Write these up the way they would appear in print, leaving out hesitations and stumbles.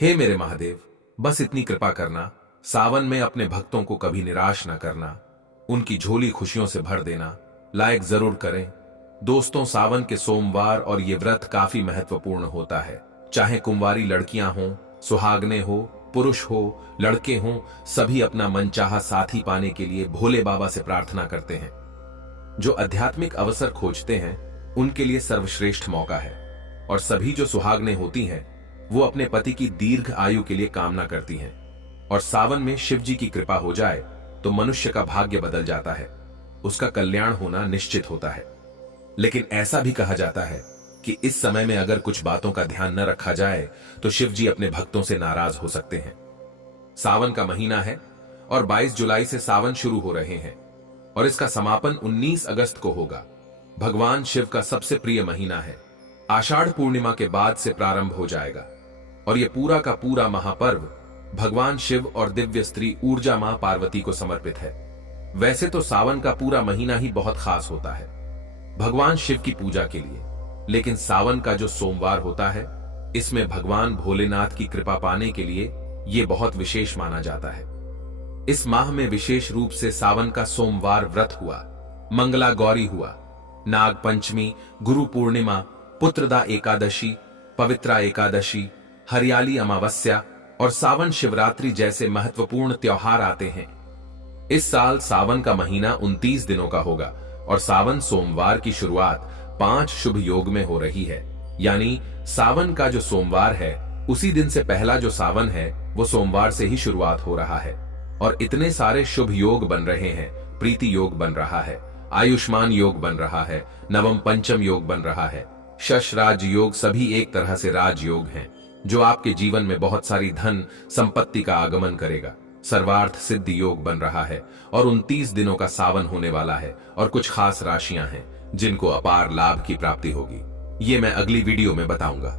हे मेरे महादेव, बस इतनी कृपा करना, सावन में अपने भक्तों को कभी निराश न करना, उनकी झोली खुशियों से भर देना। लाइक जरूर करें। दोस्तों, सावन के सोमवार और ये व्रत काफी महत्वपूर्ण होता है। चाहे कुंवारी लड़कियां हों, सुहागने हो, पुरुष हो, लड़के हों, सभी अपना मनचाहा साथी पाने के लिए भोले बाबा से प्रार्थना करते हैं। जो आध्यात्मिक अवसर खोजते हैं उनके लिए सर्वश्रेष्ठ मौका है। और सभी जो सुहागने होती हैं वो अपने पति की दीर्घ आयु के लिए कामना करती हैं। और सावन में शिव जी की कृपा हो जाए तो मनुष्य का भाग्य बदल जाता है, उसका कल्याण होना निश्चित होता है। लेकिन ऐसा भी कहा जाता है कि इस समय में अगर कुछ बातों का ध्यान न रखा जाए तो शिव जी अपने भक्तों से नाराज हो सकते हैं। सावन का महीना है और 22 जुलाई से सावन शुरू हो रहे हैं और इसका समापन 19 अगस्त को होगा। भगवान शिव का सबसे प्रिय महीना है। आषाढ़ पूर्णिमा के बाद से प्रारंभ हो जाएगा और यह पूरा का पूरा महापर्व भगवान शिव और दिव्य स्त्री ऊर्जा मां पार्वती को समर्पित है। वैसे तो सावन का पूरा महीना ही बहुत खास होता है भगवान शिव की पूजा के लिए, लेकिन सावन का जो सोमवार होता है इसमें भगवान भोलेनाथ की कृपा पाने के लिए यह बहुत विशेष माना जाता है। इस माह में विशेष रूप से सावन का सोमवार व्रत हुआ, मंगला गौरी हुआ, नाग पंचमी, गुरु पूर्णिमा, पुत्रदा एकादशी, पवित्रा एकादशी, हरियाली अमावस्या और सावन शिवरात्रि जैसे महत्वपूर्ण त्योहार आते हैं। इस साल सावन का महीना 29 दिनों का होगा और सावन सोमवार की शुरुआत 5 शुभ योग में हो रही है। यानी सावन का जो सोमवार है उसी दिन से पहला जो सावन है वो सोमवार से ही शुरुआत हो रहा है। और इतने सारे शुभ योग बन रहे हैं। प्रीति योग बन रहा है, आयुष्मान योग बन रहा है, नवम पंचम योग बन रहा है, शश राज योग, सभी एक तरह से राजयोग हैं जो आपके जीवन में बहुत सारी धन संपत्ति का आगमन करेगा। सर्वार्थ सिद्धि योग बन रहा है और 29 दिनों का सावन होने वाला है और कुछ खास राशियां हैं जिनको अपार लाभ की प्राप्ति होगी। ये मैं अगली वीडियो में बताऊंगा।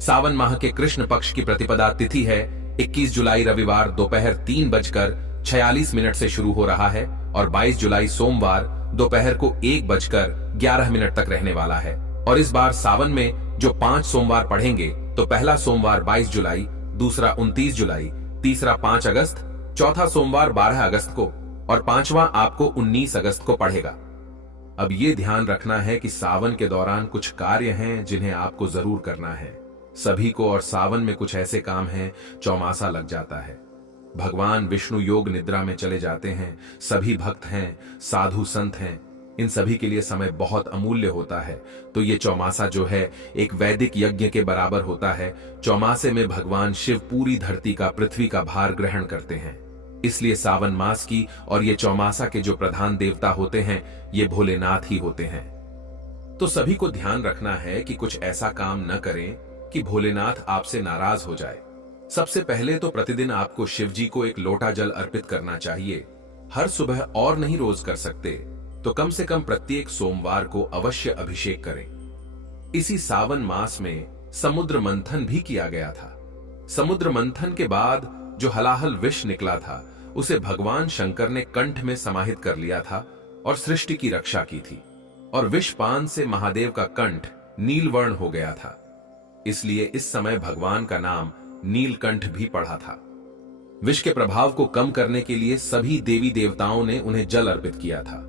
सावन माह के कृष्ण पक्ष की प्रतिपदा तिथि है 21 जुलाई रविवार दोपहर 3:46 से शुरू हो रहा है और 22 जुलाई सोमवार दोपहर को 1:11 तक रहने वाला है। और इस बार सावन में जो 5 सोमवार पढ़ेंगे तो पहला सोमवार 22 जुलाई, दूसरा 29 जुलाई, तीसरा 5 अगस्त, चौथा सोमवार 12 अगस्त को और पांचवा आपको 19 अगस्त को पढ़ेगा। अब ये ध्यान रखना है कि सावन के दौरान कुछ कार्य हैं जिन्हें आपको जरूर करना है सभी को। और सावन में कुछ ऐसे काम हैं, चौमासा लग जाता है, भगवान विष्णु योग निद्रा में चले जाते हैं, सभी भक्त हैं, साधु संत हैं, इन सभी के लिए समय बहुत अमूल्य होता है। तो ये चौमासा जो है एक वैदिक यज्ञ के बराबर होता है। चौमासे में भगवान शिव पूरी धरती का, पृथ्वी का भार ग्रहण करते हैं। इसलिए सावन मास की और ये चौमासा के जो प्रधान देवता होते हैं ये भोलेनाथ ही होते हैं। तो सभी को ध्यान रखना है कि कुछ ऐसा काम न करें कि भोलेनाथ आपसे नाराज हो जाए। सबसे पहले तो प्रतिदिन आपको शिव जी को एक लोटा जल अर्पित करना चाहिए। हर सुबह और नहीं रोज कर सकते तो कम से कम प्रत्येक सोमवार को अवश्य अभिषेक करें। इसी सावन मास में समुद्र मंथन भी किया गया था। समुद्र मंथन के बाद जो हलाहल विष निकला था उसे भगवान शंकर ने कंठ में समाहित कर लिया था और सृष्टि की रक्षा की थी। और विषपान से महादेव का कंठ नीलवर्ण हो गया था, इसलिए इस समय भगवान का नाम नीलकंठ भी पड़ा था। विष के प्रभाव को कम करने के लिए सभी देवी देवताओं ने उन्हें जल अर्पित किया था।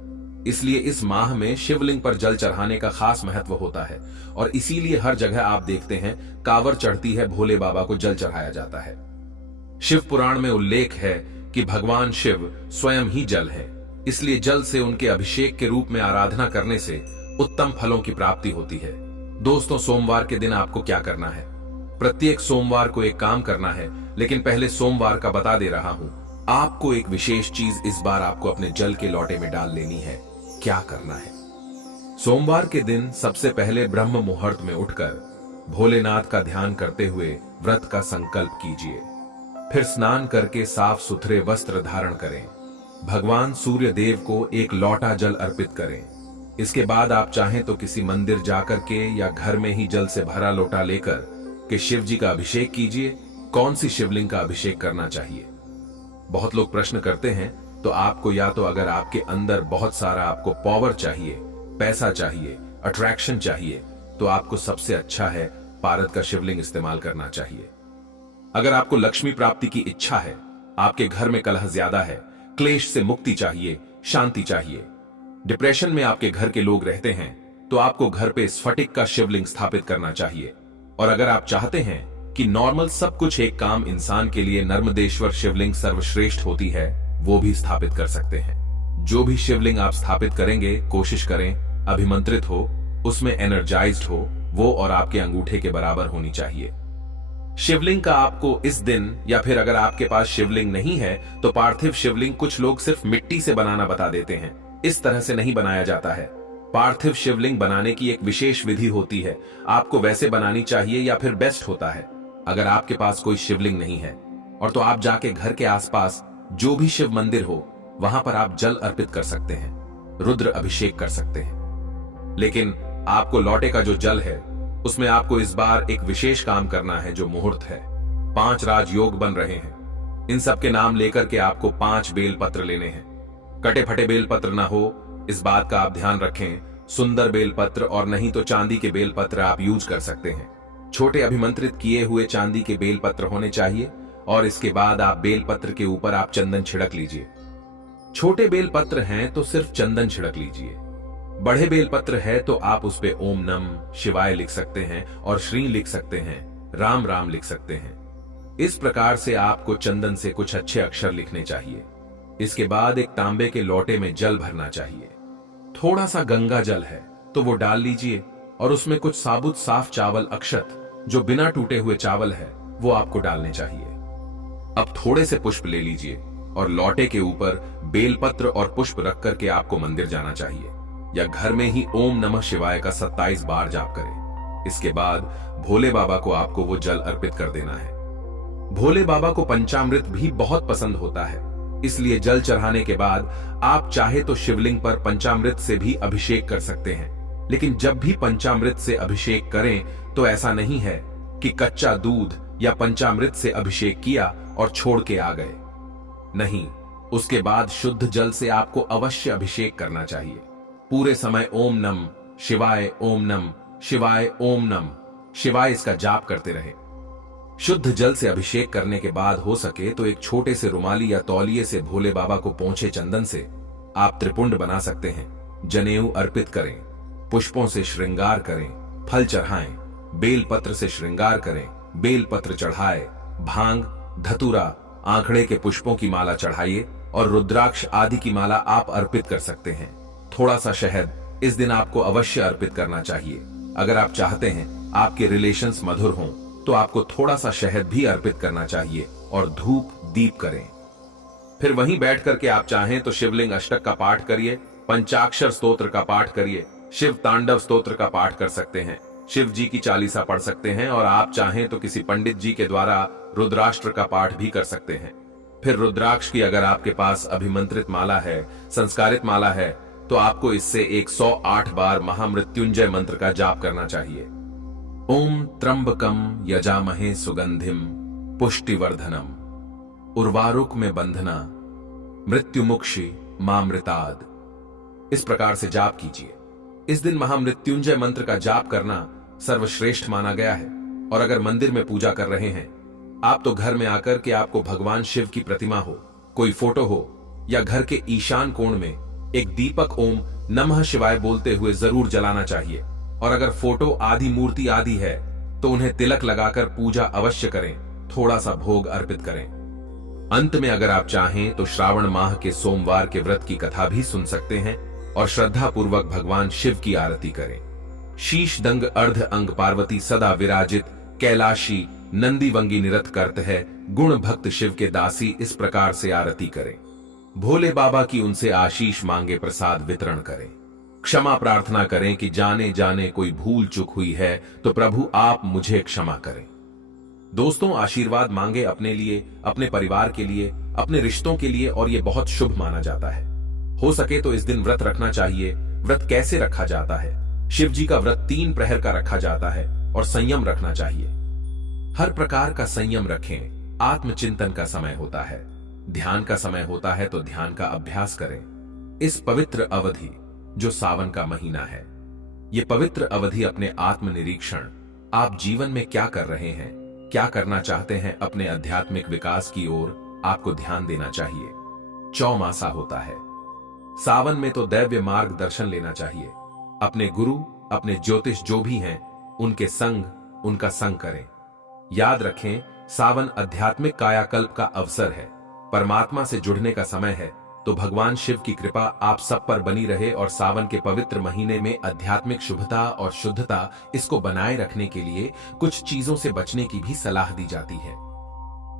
इसलिए इस माह में शिवलिंग पर जल चढ़ाने का खास महत्व होता है और इसीलिए हर जगह आप देखते हैं कांवर चढ़ती है, भोले बाबा को जल चढ़ाया जाता है। शिव पुराण में उल्लेख है कि भगवान शिव स्वयं ही जल है, इसलिए जल से उनके अभिषेक के रूप में आराधना करने से उत्तम फलों की प्राप्ति होती है। दोस्तों, सोमवार के दिन आपको क्या करना है? प्रत्येक सोमवार को एक काम करना है, लेकिन पहले सोमवार का बता दे रहा हूं। आपको एक विशेष चीज इस बार आपको अपने जल के लोटे में डाल लेनी है। क्या करना है? सोमवार के दिन सबसे पहले ब्रह्म मुहूर्त में उठकर भोलेनाथ का ध्यान करते हुए व्रत का संकल्प कीजिए। फिर स्नान करके साफ सुथरे वस्त्र धारण करें। भगवान सूर्य देव को एक लोटा जल अर्पित करें। इसके बाद आप चाहें तो किसी मंदिर जाकर के या घर में ही जल से भरा लोटा लेकर के शिव जी का अभिषेक कीजिए। कौन सी शिवलिंग का अभिषेक करना चाहिए? बहुत लोग प्रश्न करते हैं, तो आपको या तो अगर आपके अंदर बहुत सारा आपको पावर चाहिए, पैसा चाहिए, अट्रैक्शन चाहिए, तो आपको सबसे अच्छा है पारद का शिवलिंग इस्तेमाल करना चाहिए। अगर आपको लक्ष्मी प्राप्ति की इच्छा है, आपके घर में कलह ज्यादा है, क्लेश से मुक्ति चाहिए, शांति चाहिए, डिप्रेशन में आपके घर के लोग रहते हैं, तो आपको घर पे स्फटिक का शिवलिंग स्थापित करना चाहिए। और अगर आप चाहते हैं कि नॉर्मल सब कुछ एक काम इंसान के लिए नर्मदेश्वर शिवलिंग सर्वश्रेष्ठ होती है, वो भी स्थापित कर सकते हैं। जो भी शिवलिंग आप स्थापित करेंगे, कोशिश करें अभिमंत्रित हो, उसमें एनर्जाइज्ड हो, वो और आपके अंगूठे के बराबर होनी चाहिए। शिवलिंग का आपको इस दिन, या फिर अगर आपके पास शिवलिंग नहीं है तो पार्थिव शिवलिंग कुछ लोग सिर्फ मिट्टी से बनाना बता देते हैं। इस तरह से नहीं बनाया जाता है। पार्थिव शिवलिंग बनाने की एक विशेष विधि होती है, आपको वैसे बनानी चाहिए या फिर बेस्ट होता है। अगर आपके पास कोई शिवलिंग नहीं है और तो आप जाके घर के आसपास जो भी शिव मंदिर हो वहां पर आप जल अर्पित कर सकते हैं, रुद्र अभिषेक कर सकते हैं। लेकिन आपको लौटे का जो जल है उसमें आपको इस बार एक विशेष काम करना है जो मुहूर्त है। 5 राजयोग बन रहे हैं। इन सब के नाम लेकर के आपको 5 बेल पत्र लेने हैं। कटे फटे बेल पत्र ना हो, इस बात का आप ध्यान रखें। सुंदर बेल पत्र और नहीं तो चांदी के बेल पत्र आप यूज कर सकते हैं। छोटे अभिमंत्रित किए हुए चांदी के बेल पत्र होने चाहिए और इसके बाद आप बेल पत्र के ऊपर आप चंदन छिड़क लीजिए। छोटे बेल पत्र हैं तो सिर्फ चंदन छिड़क लीजिए। बड़े बेल पत्र है तो आप उस पे ओम नम शिवाय लिख सकते हैं और श्री लिख सकते हैं, राम राम लिख सकते हैं। इस प्रकार से आपको चंदन से कुछ अच्छे अक्षर लिखने चाहिए। इसके बाद एक तांबे के लोटे में जल भरना चाहिए। थोड़ा सा गंगा जल है तो वो डाल लीजिए और उसमें कुछ साबुत साफ चावल अक्षत जो बिना टूटे हुए चावल है वो आपको डालने चाहिए। अब थोड़े से पुष्प ले लीजिए और लोटे के ऊपर बेलपत्र और पुष्प रख करके आपको मंदिर जाना चाहिए या घर में ही ओम नमः शिवाय का 27 बार जाप करें। इसके बाद भोले बाबा को आपको वो जल अर्पित कर देना है। भोले बाबा को पंचामृत भी बहुत पसंद होता है, इसलिए जल चढ़ाने के बाद आप चाहे तो शिवलिंग पर पंचामृत से भी अभिषेक कर सकते हैं। लेकिन जब भी पंचामृत से अभिषेक करें तो ऐसा नहीं है कि कच्चा दूध या पंचामृत से अभिषेक किया और छोड़ के आ गए। नहीं, उसके बाद शुद्ध जल से आपको अवश्य अभिषेक करना चाहिए। पूरे समय ओम नम शिवाय, ओम नम शिवाय, ओम नम शिवाय इसका जाप करते रहे। शुद्ध जल से अभिषेक करने के बाद हो सके तो एक छोटे से रुमाली या तौलिए से भोले बाबा को पोंछे चंदन से आप त्रिपुंड बना सकते हैं। जनेऊ अर्पित करें, पुष्पों से श्रृंगार करें, फल चढ़ाएं, बेल पत्र से श्रृंगार करें, बेल पत्र चढ़ाए, भांग, धतूरा, आंकड़े के पुष्पों की माला चढ़ाइए और रुद्राक्ष आदि की माला आप अर्पित कर सकते हैं। थोड़ा सा शहद इस दिन आपको अवश्य अर्पित करना चाहिए। अगर आप चाहते हैं आपके रिलेशंस मधुर हों तो आपको थोड़ा सा शहद भी अर्पित करना चाहिए और धूप दीप करें। फिर वहीं बैठ करके आप चाहें तो शिवलिंग अष्टक का पाठ करिए, पंचाक्षर स्तोत्र का पाठ करिए, शिव तांडव स्तोत्र का पाठ कर सकते हैं, शिव जी की चालीसा पढ़ सकते हैं और आप चाहें तो किसी पंडित जी के द्वारा रुद्राष्ट्र का पाठ भी कर सकते हैं। फिर रुद्राक्ष की अगर आपके पास अभिमंत्रित माला है, संस्कारित माला है, तो आपको इससे 108 बार महामृत्युंजय मंत्र का जाप करना चाहिए। ओम त्र्यंबकम यजामहे सुगंधिम पुष्टिवर्धनम उर्वारुक में बंधना मृत्युमुक्षि मामृताद। इस प्रकार से जाप कीजिए। इस दिन महामृत्युंजय मंत्र का जाप करना सर्वश्रेष्ठ माना गया है। और अगर मंदिर में पूजा कर रहे हैं आप तो घर में आकर के आपको भगवान शिव की प्रतिमा हो, कोई फोटो हो या घर के ईशान कोण में एक दीपक ओम नमः शिवाय बोलते हुए जरूर जलाना चाहिए। और अगर फोटो आदि मूर्ति आदि है तो उन्हें तिलक लगाकर पूजा अवश्य करें, थोड़ा सा भोग अर्पित करें। अंत में अगर आप चाहें तो श्रावण माह के सोमवार के व्रत की कथा भी सुन सकते हैं और श्रद्धा पूर्वक भगवान शिव की आरती करें। शीश दंग अर्ध अंग पार्वती सदा विराजित कैलाशी नंदीवंगी निरत करत है गुण भक्त शिव के दासी। इस प्रकार से आरती करें। भोले बाबा की उनसे आशीष मांगे, प्रसाद वितरण करें, क्षमा प्रार्थना करें कि जाने जाने कोई भूल चूक हुई है तो प्रभु आप मुझे क्षमा करें। दोस्तों, आशीर्वाद मांगे अपने लिए, अपने परिवार के लिए, अपने रिश्तों के लिए और यह बहुत शुभ माना जाता है। हो सके तो इस दिन व्रत रखना चाहिए। व्रत कैसे रखा जाता है? शिव जी का व्रत 3 प्रहर का रखा जाता है और संयम रखना चाहिए। हर प्रकार का संयम रखें। आत्मचिंतन का समय होता है, ध्यान का समय होता है तो ध्यान का अभ्यास करें। इस पवित्र अवधि जो सावन का महीना है, ये पवित्र अवधि अपने आत्मनिरीक्षण, आप जीवन में क्या कर रहे हैं, क्या करना चाहते हैं अपने आध्यात्मिक विकास की ओर आपको ध्यान देना चाहिए। चौमासा होता है। सावन में तो दैव्य मार्गदर्शन लेना चाहिए। अपने गुरु, अपने ज्योतिष जो भी हैं, उनके संग उनका संग करें। याद रखें, सावन आध्यात्मिक कायाकल्प का अवसर है। परमात्मा से जुड़ने का समय है। तो भगवान शिव की कृपा आप सब पर बनी रहे और सावन के पवित्र महीने में आध्यात्मिक शुभता और शुद्धता इसको बनाए रखने के लिए कुछ चीजों से बचने की भी सलाह दी जाती है।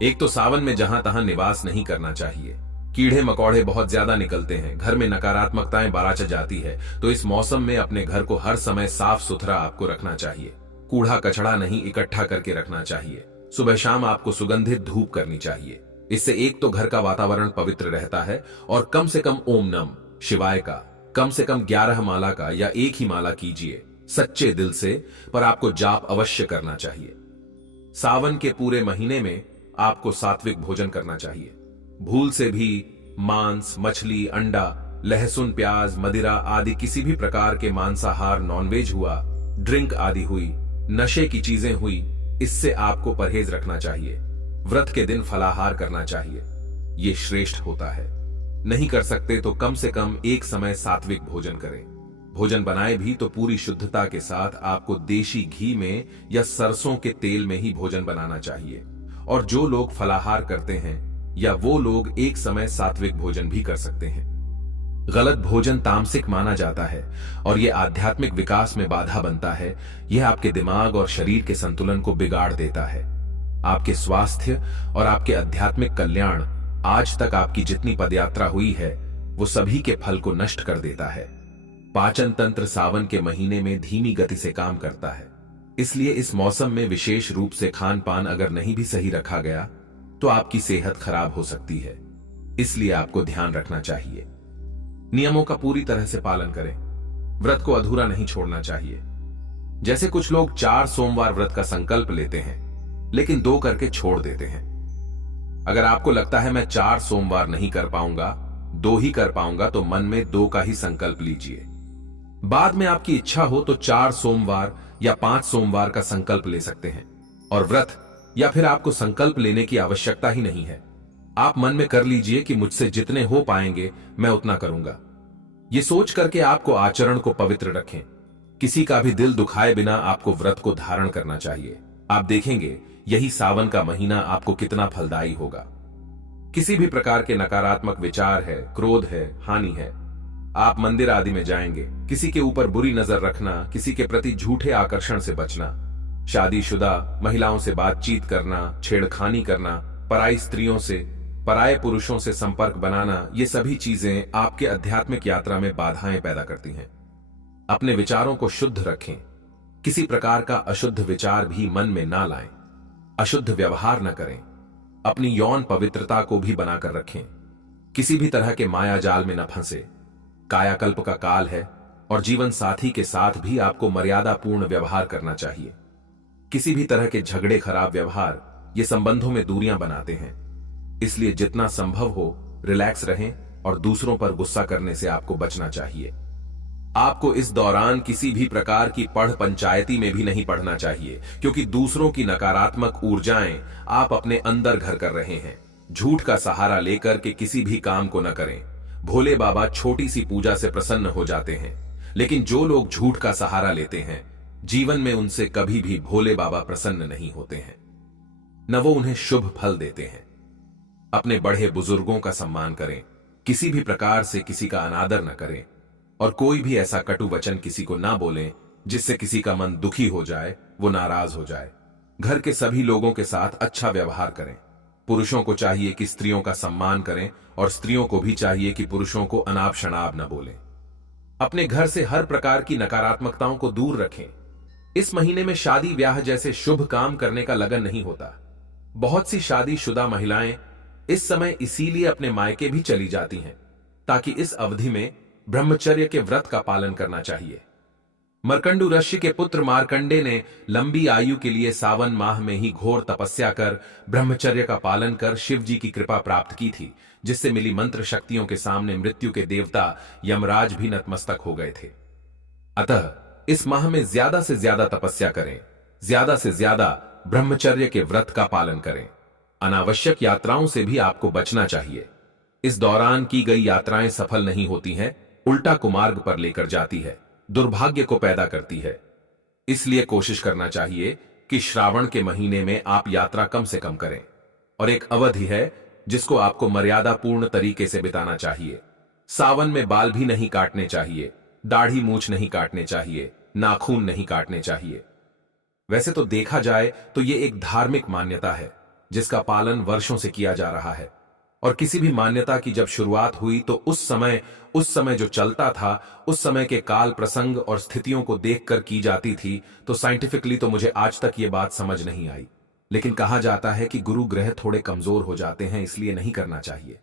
एक तो सावन में जहां तहां निवास नहीं करना चाहिए। कीड़े मकोड़े बहुत ज्यादा निकलते हैं, घर में नकारात्मकताएं बाराच जाती है। तो इस मौसम में अपने घर को हर समय साफ सुथरा आपको रखना चाहिए। कूड़ा कचड़ा नहीं इकट्ठा करके रखना चाहिए। सुबह शाम आपको सुगंधित धूप करनी चाहिए। इससे एक तो घर का वातावरण पवित्र रहता है और कम से कम ओम नम शिवाय का कम से कम 11 माला का या एक ही माला कीजिए सच्चे दिल से, पर आपको जाप अवश्य करना चाहिए। सावन के पूरे महीने में आपको सात्विक भोजन करना चाहिए। भूल से भी मांस, मछली, अंडा, लहसुन, प्याज, मदिरा आदि किसी भी प्रकार के मांसाहार, नॉनवेज हुआ, ड्रिंक आदि हुई, नशे की चीजें हुई, इससे आपको परहेज रखना चाहिए। व्रत के दिन फलाहार करना चाहिए, ये श्रेष्ठ होता है। नहीं कर सकते तो कम से कम एक समय सात्विक भोजन करें। भोजन बनाए भी तो पूरी शुद्धता के साथ आपको देशी घी में या सरसों के तेल में ही भोजन बनाना चाहिए। और जो लोग फलाहार करते हैं या वो लोग एक समय सात्विक भोजन भी कर सकते हैं। गलत भोजन तामसिक माना जाता है और यह आध्यात्मिक विकास में बाधा बनता है। यह आपके दिमाग और शरीर के संतुलन को बिगाड़ देता है। आपके स्वास्थ्य और आपके आध्यात्मिक कल्याण, आज तक आपकी जितनी पदयात्रा हुई है वो सभी के फल को नष्ट कर देता है। पाचन तंत्र सावन के महीने में धीमी गति से काम करता है, इसलिए इस मौसम में विशेष रूप से खान पान अगर नहीं भी सही रखा गया तो आपकी सेहत खराब हो सकती है। इसलिए आपको ध्यान रखना चाहिए। नियमों का पूरी तरह से पालन करें। व्रत को अधूरा नहीं छोड़ना चाहिए। जैसे कुछ लोग 4 सोमवार व्रत का संकल्प लेते हैं लेकिन 2 करके छोड़ देते हैं। अगर आपको लगता है मैं 4 सोमवार नहीं कर पाऊंगा, 2 ही कर पाऊंगा, तो मन में 2 का ही संकल्प लीजिए। बाद में आपकी इच्छा हो तो 4 सोमवार या 5 सोमवार का संकल्प ले सकते हैं। और व्रत या फिर आपको संकल्प लेने की आवश्यकता ही नहीं है। आप मन में कर लीजिए कि मुझसे जितने हो पाएंगे मैं उतना करूंगा। ये सोच करके आपको आचरण को पवित्र रखें। किसी का भी दिल दुखाए बिना आपको व्रत को धारण करना चाहिए। आप देखेंगे यही सावन का महीना आपको कितना फलदायी होगा। किसी भी प्रकार के नकारात्मक विचार है, क्रोध है, हानि है, आप मंदिर आदि में जाएंगे। किसी के ऊपर बुरी नजर रखना, किसी के प्रति झूठे आकर्षण से बचना, शादीशुदा महिलाओं से बातचीत करना, छेड़खानी करना, पराई स्त्रियों से, पराये पुरुषों से संपर्क बनाना, ये सभी चीजें आपके आध्यात्मिक यात्रा में बाधाएं पैदा करती हैं। अपने विचारों को शुद्ध रखें। किसी प्रकार का अशुद्ध विचार भी मन में ना लाएं। अशुद्ध व्यवहार न करें। अपनी यौन पवित्रता को भी बनाकर रखें। किसी भी तरह के माया जाल में न फंसे। कायाकल्प का काल है और जीवन साथी के साथ भी आपको मर्यादापूर्ण व्यवहार करना चाहिए। किसी भी तरह के झगड़े, खराब व्यवहार ये संबंधों में दूरियां बनाते हैं। इसलिए जितना संभव हो रिलैक्स रहें और दूसरों पर गुस्सा करने से आपको बचना चाहिए। आपको इस दौरान किसी भी प्रकार की पढ़ पंचायती में भी नहीं पढ़ना चाहिए, क्योंकि दूसरों की नकारात्मक ऊर्जाएं आप अपने अंदर घर कर रहे हैं। झूठ का सहारा लेकर के किसी भी काम को न करें। भोले बाबा छोटी सी पूजा से प्रसन्न हो जाते हैं, लेकिन जो लोग झूठ का सहारा लेते हैं जीवन में उनसे कभी भी भोले बाबा प्रसन्न नहीं होते हैं, न वो उन्हें शुभ फल देते हैं। अपने बड़े बुजुर्गों का सम्मान करें। किसी भी प्रकार से किसी का अनादर न करें और कोई भी ऐसा कटु वचन किसी को ना बोलें जिससे किसी का मन दुखी हो जाए, वो नाराज हो जाए। घर के सभी लोगों के साथ अच्छा व्यवहार करें। पुरुषों को चाहिए कि स्त्रियों का सम्मान करें और स्त्रियों को भी चाहिए कि पुरुषों को अनाप शनाप न बोलें। अपने घर से हर प्रकार की नकारात्मकताओं को दूर रखें। इस महीने में शादी ब्याह जैसे शुभ काम करने का लगन नहीं होता। बहुत सी शादीशुदा महिलाएं इस समय इसीलिए अपने मायके भी चली जाती हैं ताकि इस अवधि में ब्रह्मचर्य के व्रत का पालन करना चाहिए। मर्कंडू ऋषि के पुत्र मार्कंडे ने लंबी आयु के लिए सावन माह में ही घोर तपस्या कर ब्रह्मचर्य का पालन कर शिव जी की कृपा प्राप्त की थी, जिससे मिली मंत्र शक्तियों के सामने मृत्यु के देवता यमराज भी नतमस्तक हो गए थे। अतः इस माह में ज्यादा से ज्यादा तपस्या करें, ज्यादा से ज्यादा ब्रह्मचर्य के व्रत का पालन करें। अनावश्यक यात्राओं से भी आपको बचना चाहिए। इस दौरान की गई यात्राएं सफल नहीं होती हैं, उल्टा कुमार्ग पर लेकर जाती है, दुर्भाग्य को पैदा करती है। इसलिए कोशिश करना चाहिए कि श्रावण के महीने में आप यात्रा कम से कम करें। और एक अवधि है जिसको आपको मर्यादापूर्ण तरीके से बिताना चाहिए। सावन में बाल भी नहीं काटने चाहिए, दाढ़ी मूछ नहीं काटने चाहिए, नाखून नहीं काटने चाहिए। वैसे तो देखा जाए तो ये एक धार्मिक मान्यता है जिसका पालन वर्षों से किया जा रहा है। और किसी भी मान्यता की जब शुरुआत हुई तो उस समय जो चलता था, उस समय के काल प्रसंग और स्थितियों को देखकर की जाती थी। तो साइंटिफिकली तो मुझे आज तक ये बात समझ नहीं आई, लेकिन कहा जाता है कि गुरु ग्रह थोड़े कमजोर हो जाते हैं, इसलिए नहीं करना चाहिए।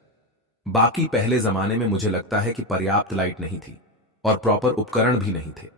बाकी पहले जमाने में मुझे लगता है कि पर्याप्त लाइट नहीं थी और प्रॉपर उपकरण भी नहीं थे।